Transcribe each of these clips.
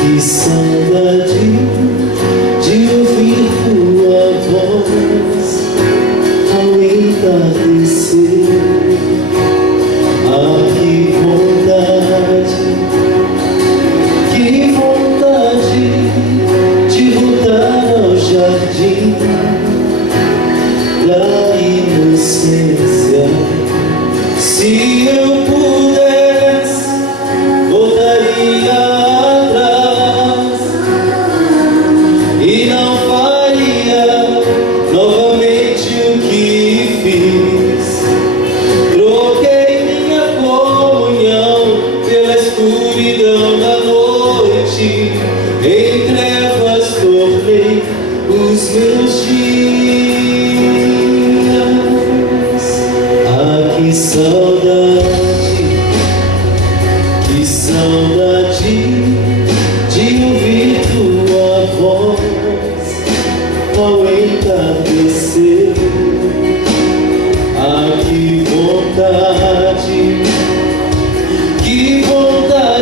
que saudade de ouvir tua voz ao entardecer. Ah, que vontade de voltar ao jardim da inocência. Se eu pudesse, voltaria atrás e não faria novamente o que fiz. Troquei minha comunhão pela escuridão da noite, em trevas tornei os meus dias. Ah, que saudade de ouvir tua voz ao entardecer. Ah, que vontade de voltar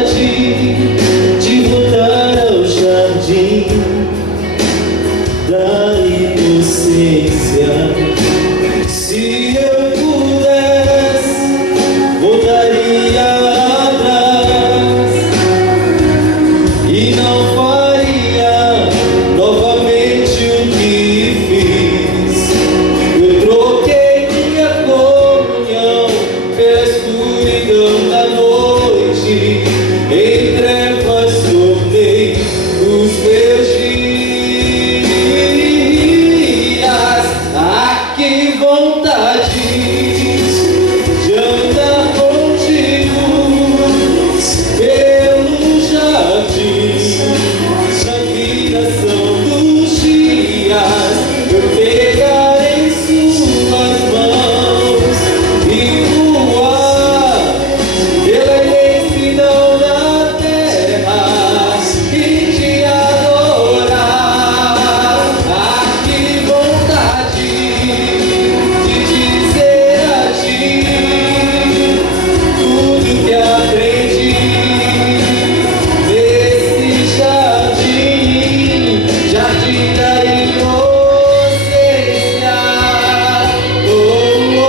ao jardim da inocência. Se eu pudesse, voltaria atrás e não faria novamente o que fiz. Eu troquei minha comunhão pela escuridão da noite, em trevas tornei os meus dias. Ah, que vontade de andar contigo pelo jardim, na viração dos dias. Eu pegar em suas mãos e voar pela imensidão da terra e te adorar. Ah, que vontade de dizer a ti tudo que aprendi nesse jardim, jardim da inocência. Oh, oh,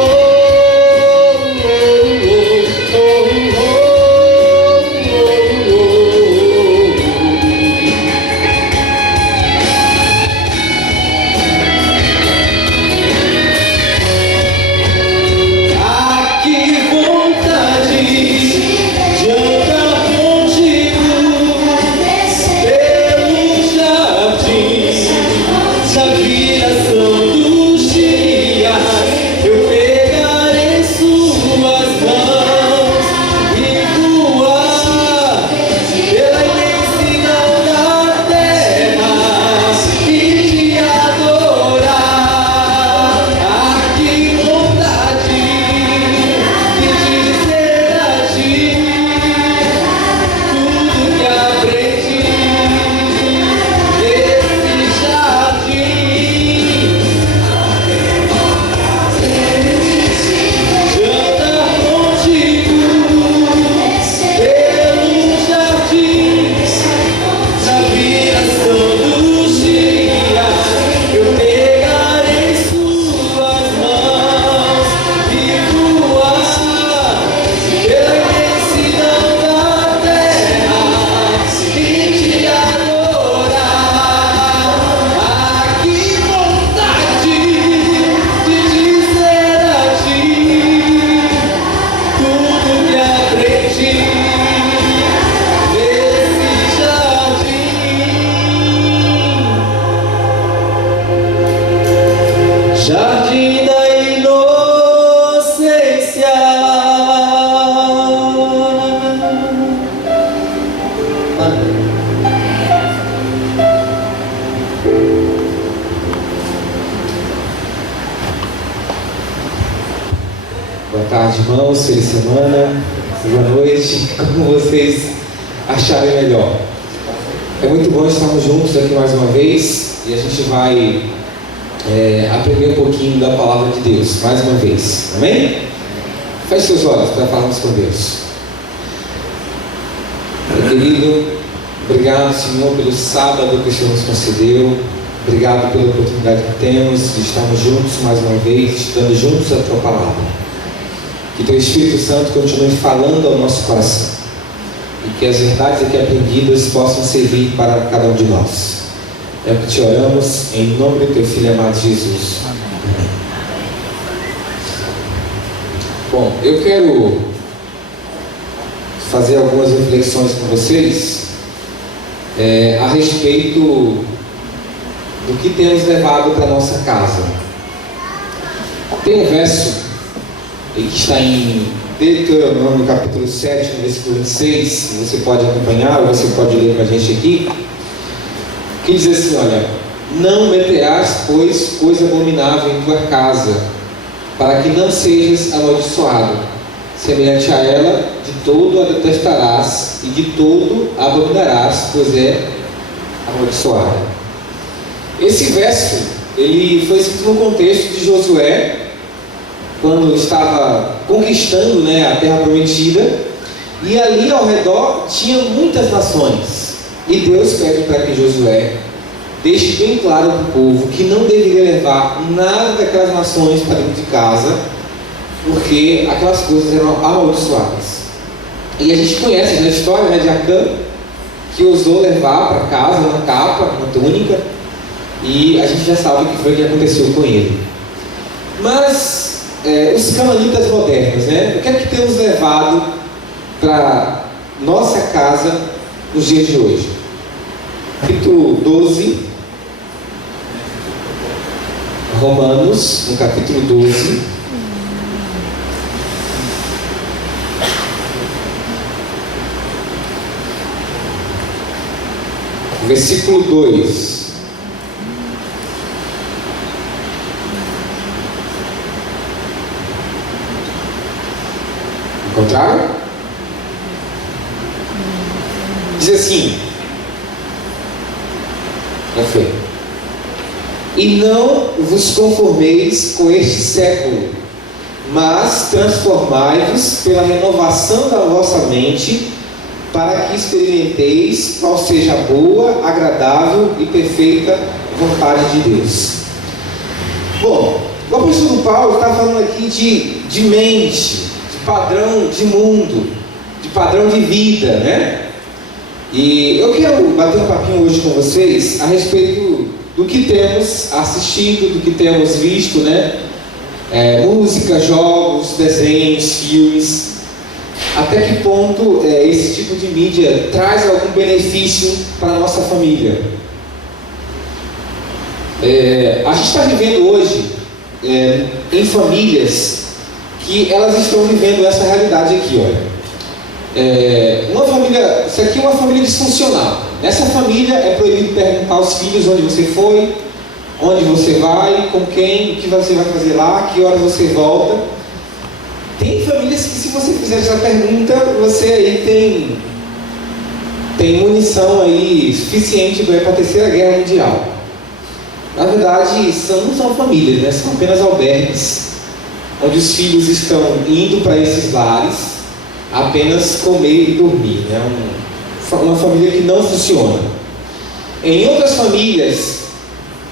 ah, que vontade de andar contigo pelo jardim, na viração dos dias. Eu pegar em suas mãos e voar pela imensidão da terra e te adorar. Ah, que vontade de dizer a ti tudo que aprendi nesse jardim, de andar contigo pelo jardim, na viração dos dias. Eu pegar em suas mãos e voar pela imensidão da terra e te adorar. Ah, que vontade de dizer a ti tudo que aprendi nesse jardim, jardim da inocência. Boa tarde, irmãos. Feliz semana. Boa noite. Como vocês acharem melhor. É muito bom estarmos juntos aqui mais uma vez e a gente vai aprender um pouquinho da palavra de Deus, mais uma vez. Amém? Feche seus olhos para falarmos com Deus. Querido, obrigado, Senhor, pelo sábado que o Senhor nos concedeu. Obrigado pela oportunidade que temos de estarmos juntos mais uma vez, estudando juntos a Tua Palavra. Que Teu Espírito Santo continue falando ao nosso coração e que as verdades aqui aprendidas possam servir para cada um de nós. É o que te oramos, em nome do Teu Filho amado Jesus. Amém. Bom, eu quero fazer algumas reflexões com vocês a respeito do que temos levado para a nossa casa. Tem um verso que está em Deuteronômio capítulo 7, no versículo 26, você pode acompanhar ou você pode ler com a gente aqui, que diz assim: olha, não meterás, pois, coisa abominável em tua casa, para que não sejas amaldiçoado. Semelhante a ela, de todo a detestarás, e de todo a abominarás, pois é amaldiçoada. Esse verso, ele foi escrito no contexto de Josué, quando estava conquistando, a terra prometida, e ali ao redor tinha muitas nações. E Deus pede para que Josué deixe bem claro para o povo que não deveria levar nada daquelas nações para dentro de casa, porque aquelas coisas eram amaldiçoadas. E a gente conhece a história de Acã, que ousou levar para casa uma capa, uma túnica, e a gente já sabe o que foi que aconteceu com ele. Mas os cananitas modernos, o que é que temos levado para nossa casa nos dias de hoje? Capítulo 12, Romanos, no capítulo 12, versículo 2. Encontraram? Diz assim: e não vos conformeis com este século, mas transformai-vos pela renovação da vossa mente, para que experimenteis qual seja a boa, agradável e perfeita vontade de Deus. Bom, o apóstolo Paulo está falando aqui de mente, de padrão de mundo, de padrão de vida, E eu quero bater um papinho hoje com vocês a respeito do que temos assistido, do que temos visto, música, jogos, desenhos, filmes. Até que ponto esse tipo de mídia traz algum benefício para a nossa família? A gente está vivendo hoje em famílias que elas estão vivendo essa realidade aqui, olha. Uma família, isso aqui é uma família disfuncional. Nessa família é proibido perguntar aos filhos onde você foi, onde você vai, com quem, o que você vai fazer lá, que horas você volta. Tem famílias que, se você fizer essa pergunta, você aí tem munição aí suficiente para a Terceira Guerra Mundial. Na verdade, não são famílias, são apenas albergues, onde os filhos estão indo para esses lares apenas comer e dormir. Uma família que não funciona. Em outras famílias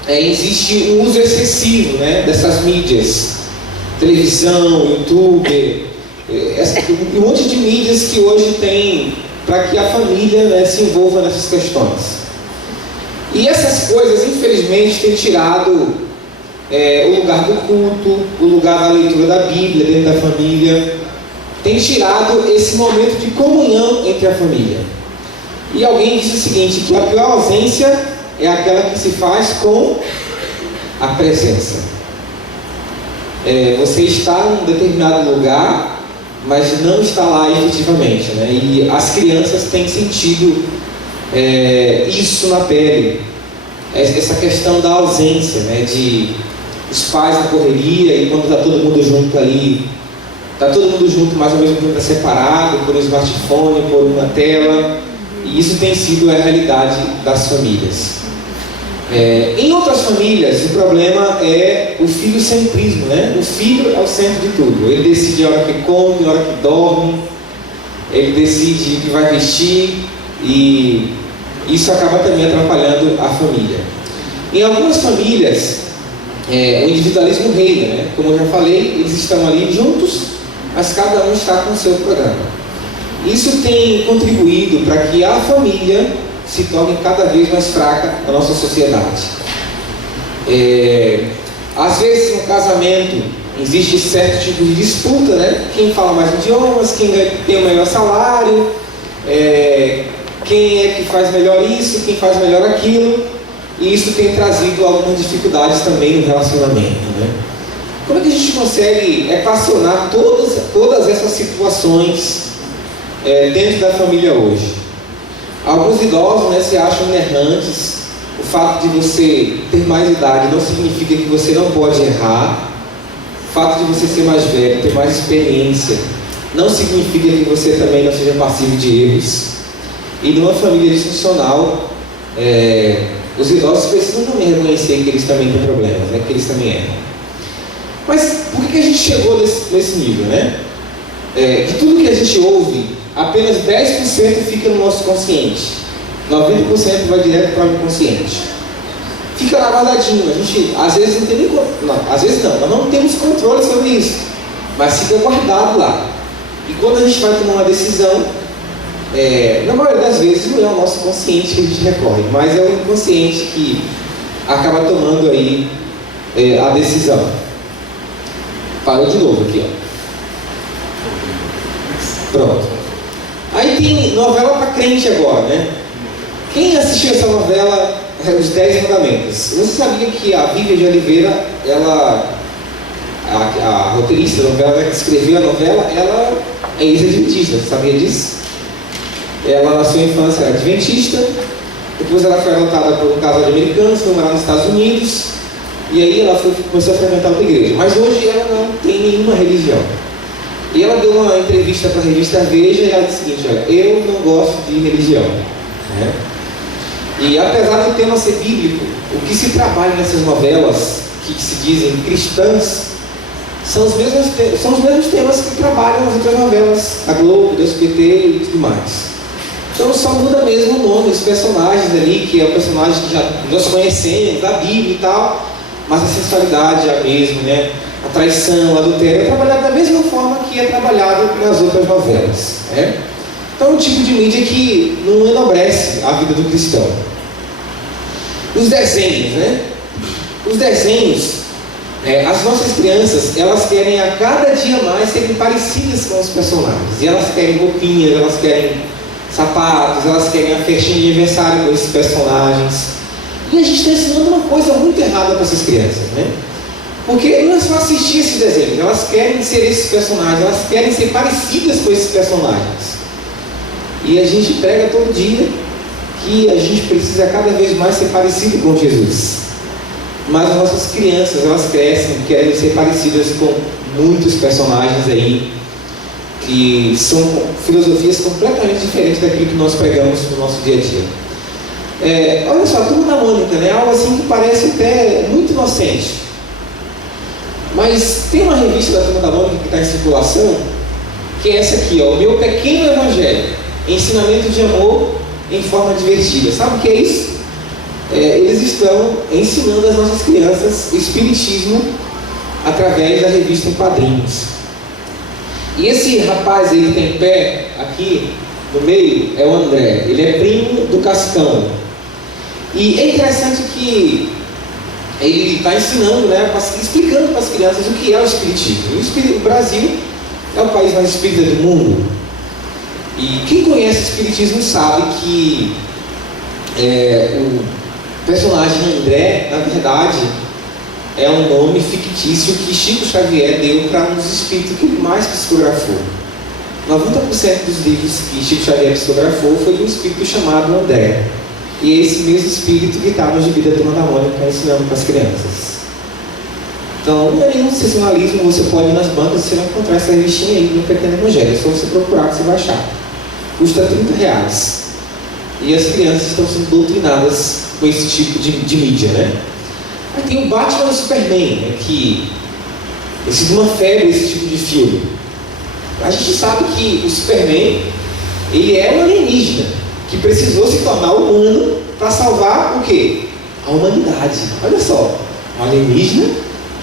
existe um uso excessivo dessas mídias, televisão, YouTube, um monte de mídias que hoje tem para que a família se envolva nessas questões. E essas coisas, infelizmente, têm tirado o lugar do culto, o lugar da leitura da Bíblia dentro da família, tem tirado esse momento de comunhão entre a família. E alguém disse o seguinte, que a pior ausência é aquela que se faz com a presença. Você está em um determinado lugar, mas não está lá efetivamente, E as crianças têm sentido isso na pele, essa questão da ausência, de os pais na correria, e quando está todo mundo junto ali, está todo mundo junto, mas ao mesmo tempo está separado por um smartphone, por uma tela, e isso tem sido a realidade das famílias. Em outras famílias, o problema é o filocentrismo, O filho é o centro de tudo. Ele decide a hora que come, a hora que dorme, ele decide o que vai vestir, E isso acaba também atrapalhando a família. Em algumas famílias, o individualismo reina, né? Como eu já falei, eles estão ali juntos, mas cada um está com o seu programa. Isso tem contribuído para que a família se torne cada vez mais fraca na nossa sociedade. Às vezes, no casamento, existe certo tipo de disputa, né? Quem fala mais idiomas, quem tem o melhor salário, quem é que faz melhor isso, quem faz melhor aquilo. E isso tem trazido algumas dificuldades também no relacionamento, né? Como é que a gente consegue equacionar todas essas situações dentro da família hoje? Alguns idosos, né, se acham inerrantes. O fato de você ter mais idade não significa que você não pode errar. O fato de você ser mais velho, ter mais experiência, não significa que você também não seja passivo de erros. E numa família disfuncional, os idosos precisam também reconhecer que eles também têm problemas, né? Que eles também erram. Mas por que a gente chegou nesse nível, né? De tudo que a gente ouve, apenas 10% fica no nosso consciente. 90% vai direto para o inconsciente. Fica lá guardadinho. A gente às vezes não tem nem às vezes não, nós não temos controle sobre isso, mas fica guardado lá. E quando a gente vai tomar uma decisão, na maioria das vezes não é o nosso consciente que a gente recorre, mas é o inconsciente que acaba tomando aí a decisão. Parou de novo aqui, ó. Pronto. Aí tem novela para crente agora, né? Quem assistiu essa novela, Os 10 Mandamentos? Você sabia que a Vivian de Oliveira, a roteirista da novela, que escreveu a novela, ela é ex-adventista, você sabia disso? Ela, na sua infância, era adventista, depois ela foi adotada por um casal de americanos, foi morar nos Estados Unidos, e aí ela começou a frequentar outra igreja. Mas hoje ela não tem nenhuma religião. E ela deu uma entrevista para a revista Veja e ela disse o seguinte: olha, eu não gosto de religião, né? E apesar do tema ser bíblico, o que se trabalha nessas novelas, que se dizem cristãs, são os mesmos temas que trabalham nas outras novelas da Globo, do SBT e tudo mais. Então só muda mesmo o nome dos personagens ali, que é o personagem que já nós conhecemos, da Bíblia e tal, mas a sensualidade é a mesma, né? A traição, o adultério é trabalhado da mesma forma que é trabalhado nas outras novelas, né? Então é um tipo de mídia que não enobrece a vida do cristão. Os desenhos, né? Os desenhos, as nossas crianças, elas querem a cada dia mais serem parecidas com os personagens. E elas querem roupinhas, elas querem sapatos, elas querem a festinha de aniversário com esses personagens. E a gente está ensinando uma coisa muito errada para essas crianças, né? Porque não é só assistir esses desenhos, elas querem ser esses personagens, elas querem ser parecidas com esses personagens. E a gente prega todo dia que a gente precisa cada vez mais ser parecido com Jesus. Mas as nossas crianças, elas crescem querendo ser parecidas com muitos personagens aí, que são filosofias completamente diferentes daquilo que nós pregamos no nosso dia a dia. Olha só, a Turma da Mônica, né? Algo assim que parece até muito inocente. Mas tem uma revista da Turma da Mônica que está em circulação, que é essa aqui, ó, O Meu Pequeno Evangelho, Ensinamento de Amor em Forma Divertida. Sabe o que é isso? Eles estão ensinando às nossas crianças o Espiritismo através da revista em quadrinhos. E esse rapaz aí que tem pé aqui no meio é o André. Ele é primo do Cascão. E é interessante que ele está ensinando, né, explicando para as crianças o que é o Espiritismo. O Brasil é o país mais espírita do mundo. E quem conhece o Espiritismo sabe que o personagem André, na verdade, é um nome fictício que Chico Xavier deu para um dos espíritos que ele mais psicografou. 90% dos livros que Chico Xavier psicografou foi de um espírito chamado André. E é esse mesmo espírito que está no gibi da Turma da Mônica ensinando para as crianças. Então, não é nenhum sensacionalismo, você pode ir nas bancas e você vai encontrar essa revistinha aí no Pequeno Evangelho. É só você procurar que você vai achar. Custa R$30. E as crianças estão sendo doutrinadas com esse tipo de mídia, né? Aí tem o Batman e o Superman, né, que tem sido uma febre esse tipo de filme. A gente sabe que o Superman, ele é um alienígena. que precisou se tornar humano para salvar o quê? A humanidade. Olha só, um alienígena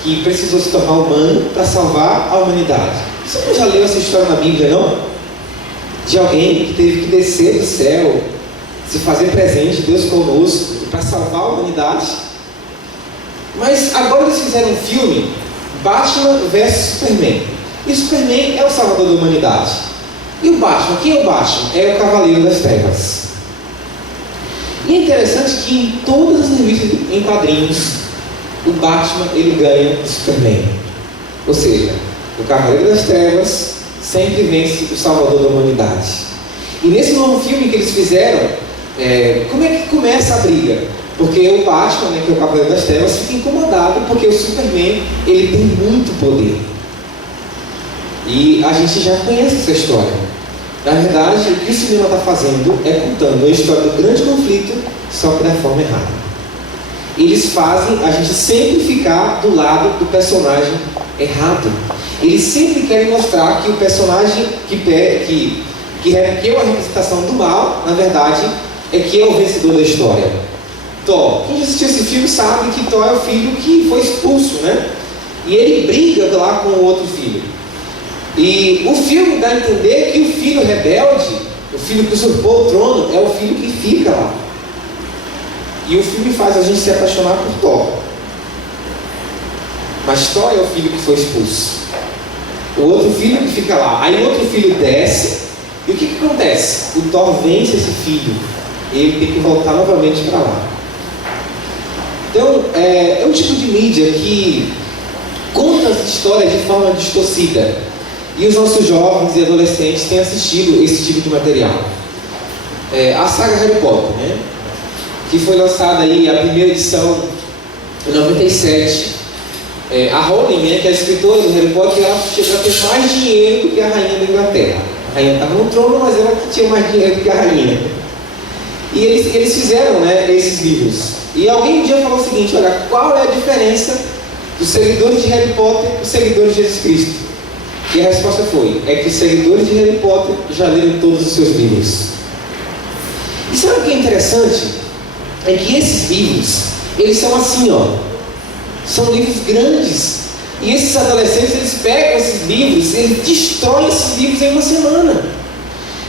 que precisou se tornar humano para salvar a humanidade. Você não já leu essa história na Bíblia, não? De alguém que teve que descer do céu, se fazer presente, Deus conosco, para salvar a humanidade. Mas agora eles fizeram um filme, Batman vs Superman. E Superman é o salvador da humanidade. E o Batman, quem é o Batman? É o Cavaleiro das Trevas. E é interessante que em todas as revistas em quadrinhos, o Batman ele ganha do Superman. Ou seja, o Cavaleiro das Trevas sempre vence o salvador da humanidade. E nesse novo filme que eles fizeram, como é que começa a briga? Porque o Batman, né, que é o Cavaleiro das Trevas, fica incomodado porque o Superman ele tem muito poder. E a gente já conhece essa história. Na verdade, o que o cinema está fazendo é contando a história do grande conflito, só que da forma errada. Eles fazem a gente sempre ficar do lado do personagem errado. Eles sempre querem mostrar que o personagem que é a representação do mal, na verdade, é que é o vencedor da história. Thor. Quem já assistiu esse filme sabe que Thor é o filho que foi expulso, né? E ele briga lá com o outro filho. E o filme dá a entender que o filho rebelde, o filho que usurpou o trono, é o filho que fica lá. E o filme faz a gente se apaixonar por Thor. Mas Thor é o filho que foi expulso. O outro filho que fica lá. Aí o outro filho desce. E o que acontece? O Thor vence esse filho. E ele tem que voltar novamente para lá. Então, é um tipo de mídia que conta as histórias de forma distorcida. E os nossos jovens e adolescentes têm assistido esse tipo de material. A saga Harry Potter, né? Que foi lançada aí, a primeira edição em 97. A Rowling, né, que é a escritora do Harry Potter, ela chegou a ter mais dinheiro do que a rainha da Inglaterra. A rainha estava no trono, mas ela tinha mais dinheiro do que a rainha. E eles fizeram, né, esses livros. E alguém um dia falou o seguinte: olha, qual é a diferença dos seguidores de Harry Potter e dos seguidores de Jesus Cristo? E a resposta foi: é que os seguidores de Harry Potter já leram todos os seus livros. E sabe o que é interessante? É que esses livros, eles são assim, ó. São livros grandes. E esses adolescentes, eles pegam esses livros, eles destroem esses livros em uma semana.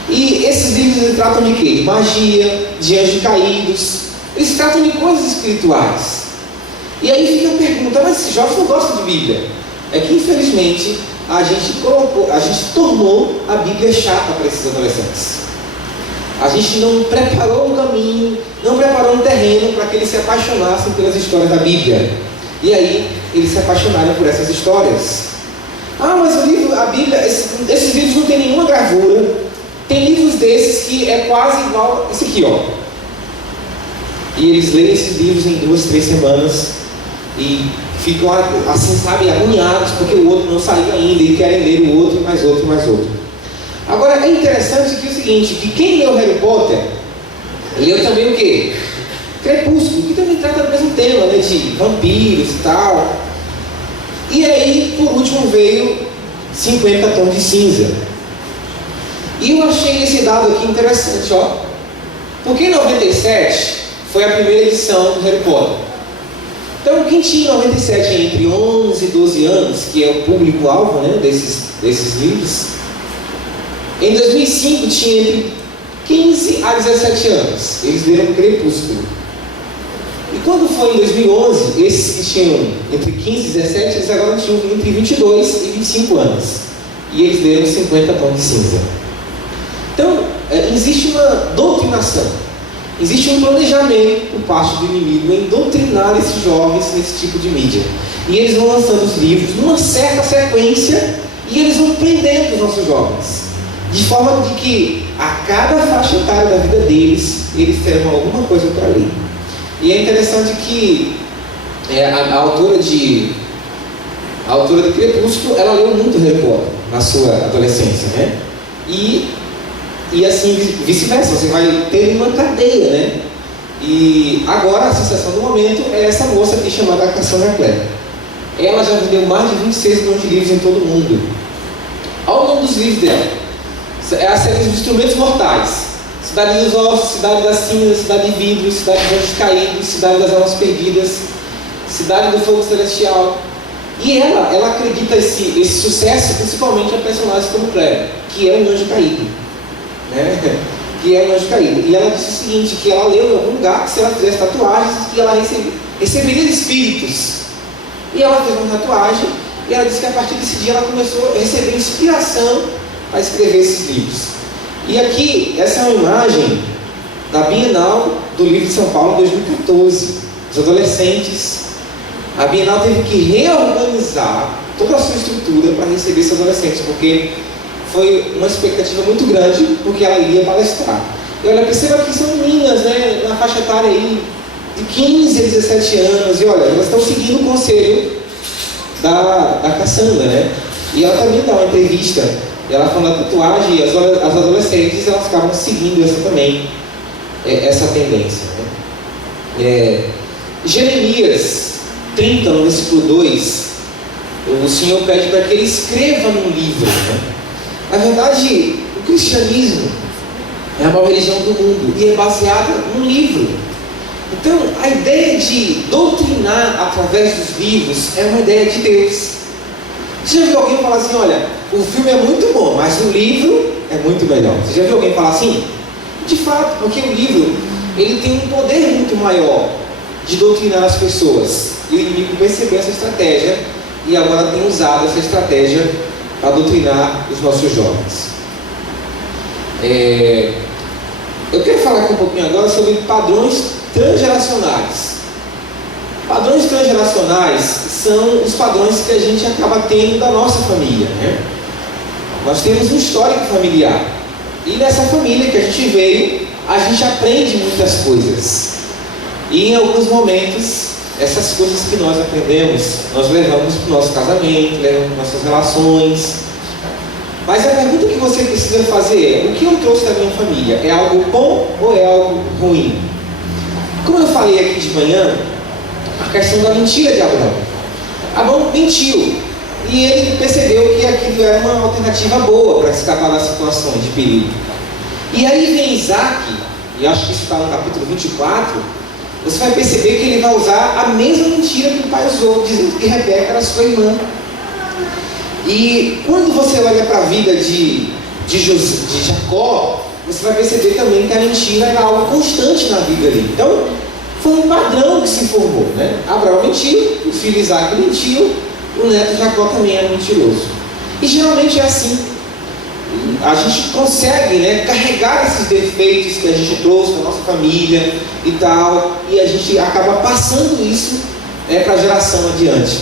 E esses livros, eles tratam de quê? De magia, de anjos caídos. Eles tratam de coisas espirituais. E aí fica a pergunta: mas esses jovens não gostam de Bíblia? É que, infelizmente, a gente tornou a Bíblia chata para esses adolescentes. A gente não preparou um caminho, não preparou um terreno para que eles se apaixonassem pelas histórias da Bíblia. E aí, eles se apaixonaram por essas histórias. Ah, mas a Bíblia, esses livros não tem nenhuma gravura. Tem livros desses que é quase igual esse aqui, ó. E eles leem esses livros em 2, 3 semanas e ficam assim, sabe, agoniados porque o outro não saiu ainda e querem ler o outro, mais outro, mais outro. Agora é interessante que é o seguinte, que quem leu Harry Potter leu também o quê? Crepúsculo, que também trata do mesmo tema, né, de vampiros e tal. E aí, por último, veio 50 Tons de Cinza. E eu achei esse dado aqui interessante, ó. Porque em 97 foi a primeira edição do Harry Potter. Então, quem tinha em 97 entre 11 e 12 anos, que é o público-alvo, né, desses livros, em 2005 tinha entre 15 a 17 anos. Eles leram Crepúsculo. E quando foi em 2011, esses que tinham entre 15 e 17, eles agora tinham entre 22 e 25 anos. E eles leram 50 Tons de Cinza. Então, existe uma doutrinação. Existe um planejamento por parte do inimigo em doutrinar esses jovens nesse tipo de mídia. E eles vão lançando os livros numa certa sequência e eles vão prendendo os nossos jovens. De forma de que a cada faixa etária da vida deles, eles terão alguma coisa para ler. E é interessante que a autora de Crepúsculo, ela leu muito Harry Potter na sua adolescência, né? E assim vice-versa, você vai ter uma cadeia, né? E agora a sensação do momento é essa moça aqui chamada Cassandra Clare. Ela já vendeu mais de 26 milhões de livros em todo o mundo. Olha o nome dos livros dela. É a série dos Instrumentos Mortais. Cidade dos ossos, cidade das cinzas, cidade de vidro, cidade dos anjos caídos, cidade das almas perdidas, cidade do fogo celestial. E ela acredita esse sucesso principalmente a personagens como Claire, que é um anjo caído, né? Que é um anjo caído. E ela disse o seguinte, que ela leu em algum lugar que se ela fizesse tatuagens, que ela receberia espíritos. E ela fez uma tatuagem, e ela disse que a partir desse dia ela começou a receber inspiração para escrever esses livros. E aqui, essa é uma imagem da Bienal do Livro de São Paulo 2014. Os adolescentes, a Bienal teve que reorganizar toda a sua estrutura para receber esses adolescentes, porque foi uma expectativa muito grande, porque ela iria palestrar. E olha, perceba que são meninas, né, na faixa etária aí, de 15 a 17 anos, e olha, elas estão seguindo o conselho da Cassandra, né? E ela também dá uma entrevista, ela falando da tatuagem, e as adolescentes, elas ficavam seguindo essa tendência, né? Jeremias 30, no versículo 2, o Senhor pede para que ele escreva num livro, né? Na verdade, o cristianismo é a maior religião do mundo e é baseada num livro. Então, a ideia de doutrinar através dos livros é uma ideia de Deus. Você já viu alguém falar assim, olha, o filme é muito bom, mas o livro é muito melhor? Você já viu alguém falar assim? De fato, porque o livro, ele tem um poder muito maior de doutrinar as pessoas. E o inimigo percebeu essa estratégia e agora tem usado essa estratégia para doutrinar os nossos jovens. Eu quero falar aqui um pouquinho agora sobre padrões transgeracionais. Padrões transgeracionais são os padrões que a gente acaba tendo da nossa família, né? Nós temos um histórico familiar. E nessa família que a gente veio, a gente aprende muitas coisas. E em alguns momentos, essas coisas que nós aprendemos, nós levamos para o nosso casamento, levamos para nossas relações. Mas a pergunta que você precisa fazer é: o que eu trouxe da minha família? É algo bom ou é algo ruim? Como eu falei aqui de manhã, a questão da mentira de Abraão. Abraão mentiu e ele percebeu que aquilo era uma alternativa boa para escapar das situações de perigo. E aí vem Isaac, e acho que isso está no capítulo 24, você vai perceber que ele vai usar a mesma mentira que o pai usou, dizendo que Rebeca era sua irmã. E quando você olha para a vida de Jacó, você vai perceber também que a mentira era algo constante na vida dele. Então, foi um padrão que se formou, né? Abraão mentiu, o filho Isaac mentiu, o neto Jacó também era mentiroso. E geralmente é assim. A gente consegue, né, carregar esses defeitos que a gente trouxe da nossa família e tal, e a gente acaba passando isso, né, para a geração adiante.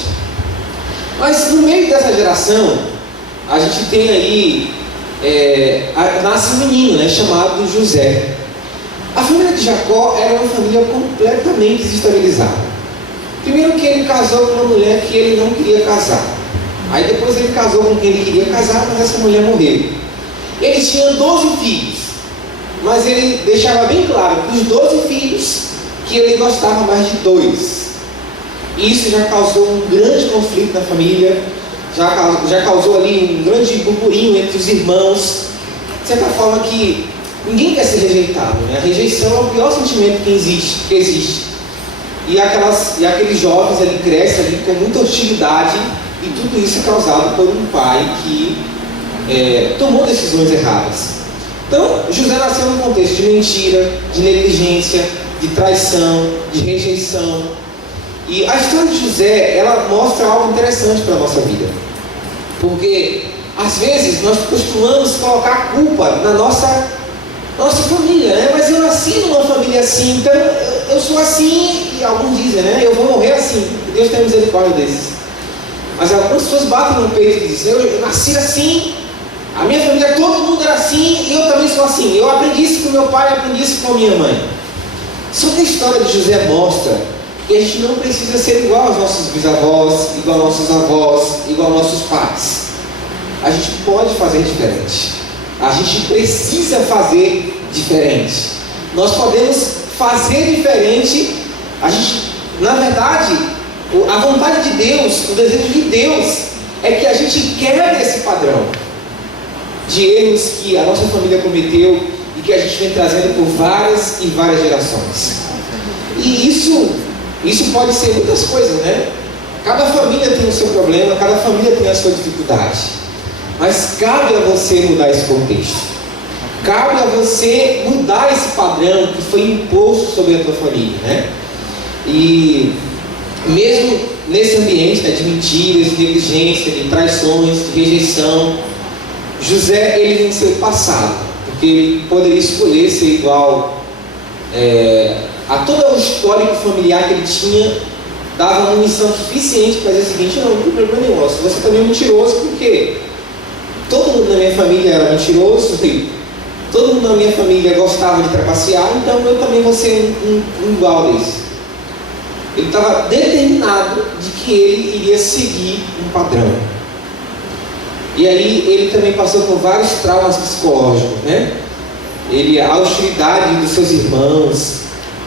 Mas no meio dessa geração, a gente tem aí, nasce um menino, né, chamado José. A família de Jacó era uma família completamente desestabilizada. Primeiro que ele casou com uma mulher que ele não queria casar. Aí depois ele casou com quem ele queria casar, mas essa mulher morreu. Ele tinha 12 filhos, mas ele deixava bem claro que os 12 filhos, que ele gostava mais de 2. E isso já causou um grande conflito na família, já causou ali um grande burburinho entre os irmãos, de certa forma que ninguém quer ser rejeitado, né? A rejeição é o pior sentimento que existe. E aqueles jovens ali crescem ali com muita hostilidade, e tudo isso é causado por um pai que tomou decisões erradas. Então, José nasceu num contexto de mentira, de negligência, de traição, de rejeição. E a história de José, ela mostra algo interessante para a nossa vida. Porque, às vezes, nós costumamos colocar a culpa na nossa família, né? Mas eu nasci numa família assim, então eu sou assim, e alguns dizem, né? Eu vou morrer assim. Deus tem misericórdia desses. Mas algumas pessoas batem no peito e dizem: eu nasci assim, a minha família, todo mundo era assim, e eu também sou assim. Eu aprendi isso com meu pai, aprendi isso com a minha mãe. Só que a história de José mostra que a gente não precisa ser igual aos nossos bisavós, igual aos nossos avós, igual aos nossos pais. A gente pode fazer diferente. A gente precisa fazer diferente. Nós podemos fazer diferente. Na verdade, a vontade de Deus, o desejo de Deus é que a gente quebre esse padrão de erros que a nossa família cometeu e que a gente vem trazendo por várias e várias gerações. E isso pode ser muitas coisas, né? Cada família tem o seu problema, cada família tem a sua dificuldade. Mas cabe a você mudar esse contexto. Cabe a você mudar esse padrão que foi imposto sobre a tua família, né? E mesmo nesse ambiente, né, de mentiras, de negligência, de traições, de rejeição, José, ele venceu o passado, porque ele poderia escolher ser igual a todo o histórico familiar que ele tinha, dava uma missão suficiente para dizer o seguinte: não tem problema nenhum, você também é mentiroso, porque todo mundo na minha família era mentiroso, todo mundo na minha família gostava de trapacear, então eu também vou ser um igual desse. Ele estava determinado de que ele iria seguir um padrão. E aí ele também passou por vários traumas psicológicos, né? A hostilidade dos seus irmãos,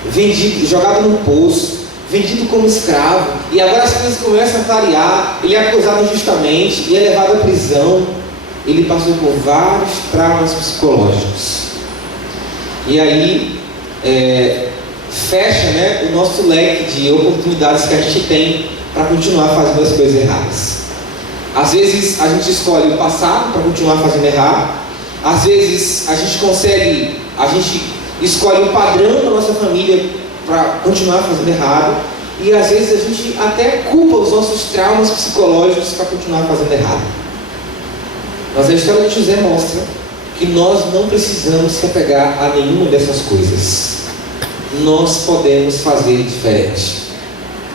vendido, jogado no poço, vendido como escravo, e agora as coisas começam a clarear, ele é acusado injustamente e é levado à prisão. Ele passou por vários traumas psicológicos. E aí fecha, né, o nosso leque de oportunidades que a gente tem para continuar fazendo as coisas erradas. Às vezes a gente escolhe o passado para continuar fazendo errado. Às vezes a gente escolhe o padrão da nossa família para continuar fazendo errado. E às vezes a gente até culpa os nossos traumas psicológicos para continuar fazendo errado. Mas a história de José mostra que nós não precisamos se apegar a nenhuma dessas coisas. Nós podemos fazer diferente.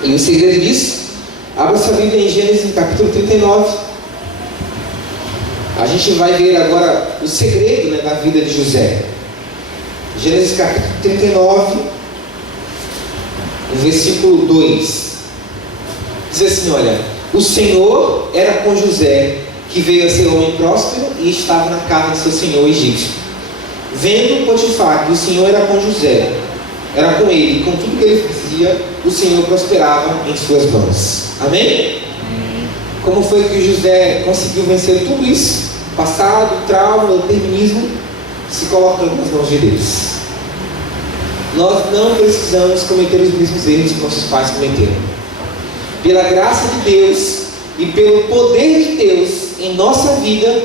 E o segredo disso, abra sua Bíblia em Gênesis capítulo 39. A gente vai ver agora o segredo, né, da vida de José. Gênesis capítulo 39, no versículo 2. Diz assim: olha, o Senhor era com José, que veio a ser homem próspero e estava na casa de seu senhor egípcio. Vendo Potifar que o Senhor era com José, era com ele, com tudo que ele fazia, o Senhor prosperava em suas mãos. Amém? Como foi que José conseguiu vencer tudo isso? Passado, trauma, determinismo, se colocando nas mãos de Deus. Nós não precisamos cometer os mesmos erros que nossos pais cometeram. Pela graça de Deus e pelo poder de Deus em nossa vida,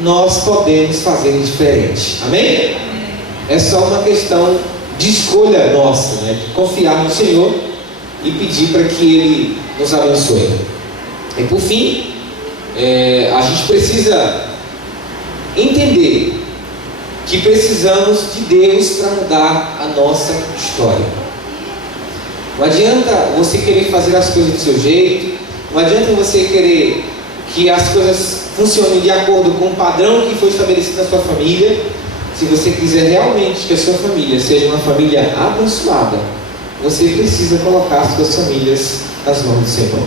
nós podemos fazer diferente. Amém? É só uma questão de escolha nossa, né? De confiar no Senhor e pedir para que Ele nos abençoe. E por fim, a gente precisa entender que precisamos de Deus para mudar a nossa história. Não adianta você querer fazer as coisas do seu jeito, não adianta você querer que as coisas funcionem de acordo com o padrão que foi estabelecido na sua família. Se você quiser realmente que a sua família seja uma família abençoada, você precisa colocar as suas famílias nas mãos do Senhor.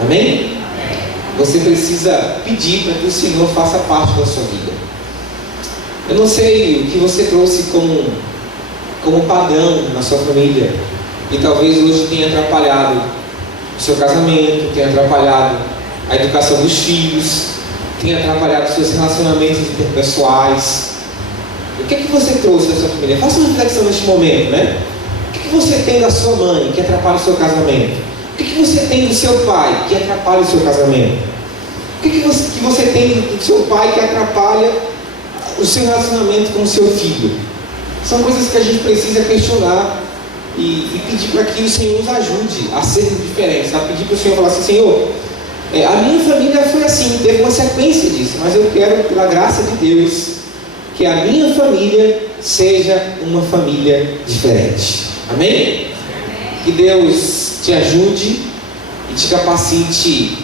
Amém? Você precisa pedir para que o Senhor faça parte da sua vida. Eu não sei o que você trouxe como padrão na sua família, e talvez hoje tenha atrapalhado o seu casamento, tenha atrapalhado a educação dos filhos, tenha atrapalhado os seus relacionamentos interpessoais. O que é que você trouxe da sua família? Faça uma reflexão neste momento, né? O que é que você tem da sua mãe que atrapalha o seu casamento? O que é que você tem do seu pai que atrapalha o seu casamento? O que é que você tem do seu pai que atrapalha o seu relacionamento com o seu filho? São coisas que a gente precisa questionar e pedir para que o Senhor nos ajude a sermos diferentes, a pedir para o Senhor falar assim: Senhor, a minha família foi assim, teve uma sequência disso, mas eu quero, pela graça de Deus, que a minha família seja uma família diferente. Amém? Que Deus te ajude e te capacite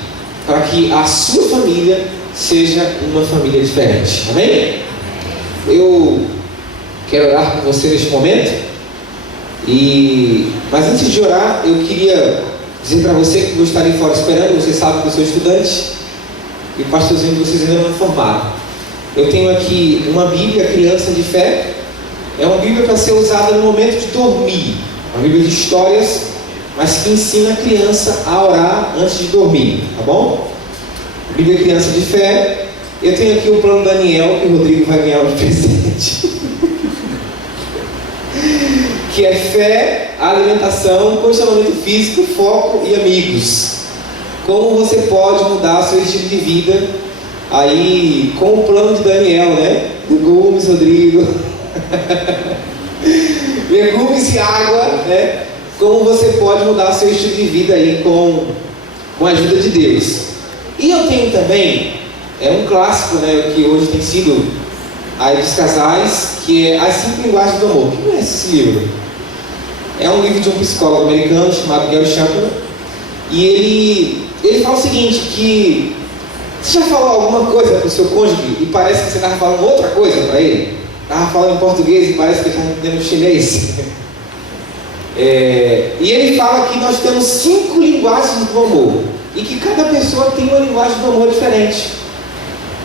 para que a sua família seja uma família diferente. Amém? Eu quero orar com você neste momento. Mas antes de orar, eu queria dizer para você que eu estarei fora esperando. Você sabe que eu sou estudante e o pastorzinho de vocês ainda não é formado. Eu tenho aqui uma Bíblia Criança de Fé. É uma Bíblia para ser usada no momento de dormir. Uma Bíblia de histórias, mas que ensina a criança a orar antes de dormir, tá bom? Bíblia Criança de Fé. Eu tenho aqui o plano Daniel, que o Rodrigo vai ganhar de presente. que é fé, alimentação, condicionamento físico, foco e amigos. Como você pode mudar seu estilo de vida aí com o plano de Daniel, né? Do Gomes, Rodrigo. Legumes e água, né? Como você pode mudar seu estilo de vida aí com a ajuda de Deus. E eu tenho também, é um clássico, né? Que hoje tem sido aí dos casais, que é As 5 Linguagens do Amor. Quem conhece esse livro? É um livro de um psicólogo americano chamado Gary Chapman. E ele fala o seguinte, que você já falou alguma coisa para o seu cônjuge e parece que você estava falando outra coisa para ele? Estava falando em português e parece que ele estava entendendo chinês. E ele fala que nós temos 5 linguagens do amor e que cada pessoa tem uma linguagem do amor diferente.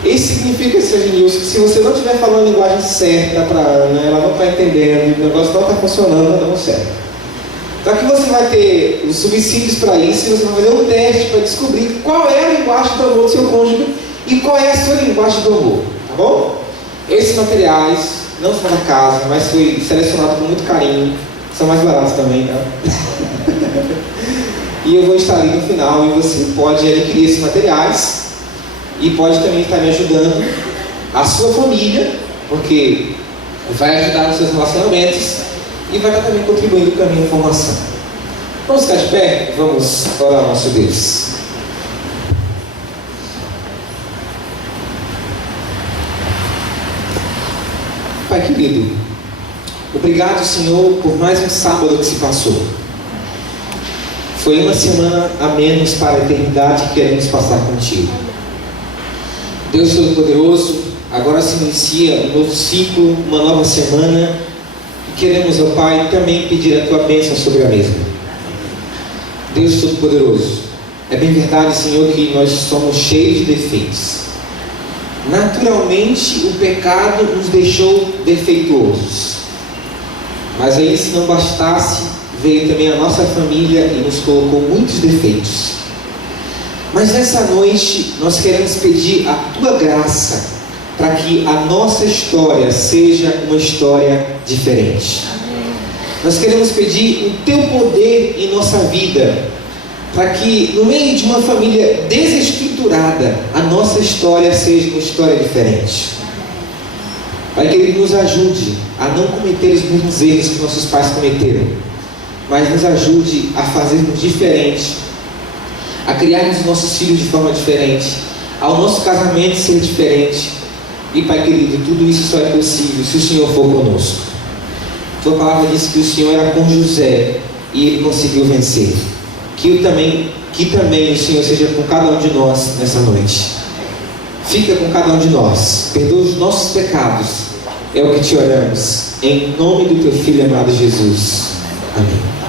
Isso significa, Sr. Nilson, que se você não estiver falando a linguagem certa para Ana, ela não está entendendo, o negócio não está funcionando, não dá certo. Só que você vai ter os subsídios para isso e você vai fazer um teste para descobrir qual é a linguagem do amor do seu cônjuge e qual é a sua linguagem do amor, tá bom? Esses materiais não são da casa, mas foi selecionado com muito carinho. São mais baratos também, tá? E eu vou estar ali no final e você pode adquirir esses materiais e pode também estar me ajudando a sua família, porque vai ajudar nos seus relacionamentos e vai estar também contribuindo com a minha formação. Vamos ficar de pé? Vamos orar ao nosso Deus. Pai querido, obrigado, Senhor, por mais um sábado que se passou. Foi uma semana a menos para a eternidade que queremos passar contigo. Deus Todo-Poderoso, agora se inicia um novo ciclo, uma nova semana. E queremos, ó Pai, também pedir a Tua bênção sobre a mesma. Deus Todo-Poderoso, é bem verdade, Senhor, que nós somos cheios de defeitos. Naturalmente, o pecado nos deixou defeituosos. Mas aí, se não bastasse, veio também a nossa família e nos colocou muitos defeitos. Mas nessa noite, nós queremos pedir a Tua graça para que a nossa história seja uma história diferente. Nós queremos pedir o Teu poder em nossa vida, para que no meio de uma família desestruturada, a nossa história seja uma história diferente. Pai, que Ele nos ajude a não cometer os mesmos erros que nossos pais cometeram, mas nos ajude a fazermos diferente, a criarmos nossos filhos de forma diferente, ao nosso casamento ser diferente. E Pai querido, tudo isso só é possível se o Senhor for conosco. Tua palavra diz que o Senhor era com José e ele conseguiu vencer. Que também o Senhor seja com cada um de nós nessa noite. Fica com cada um de nós, perdoa os nossos pecados, é o que te oramos, em nome do Teu Filho amado Jesus. Amém.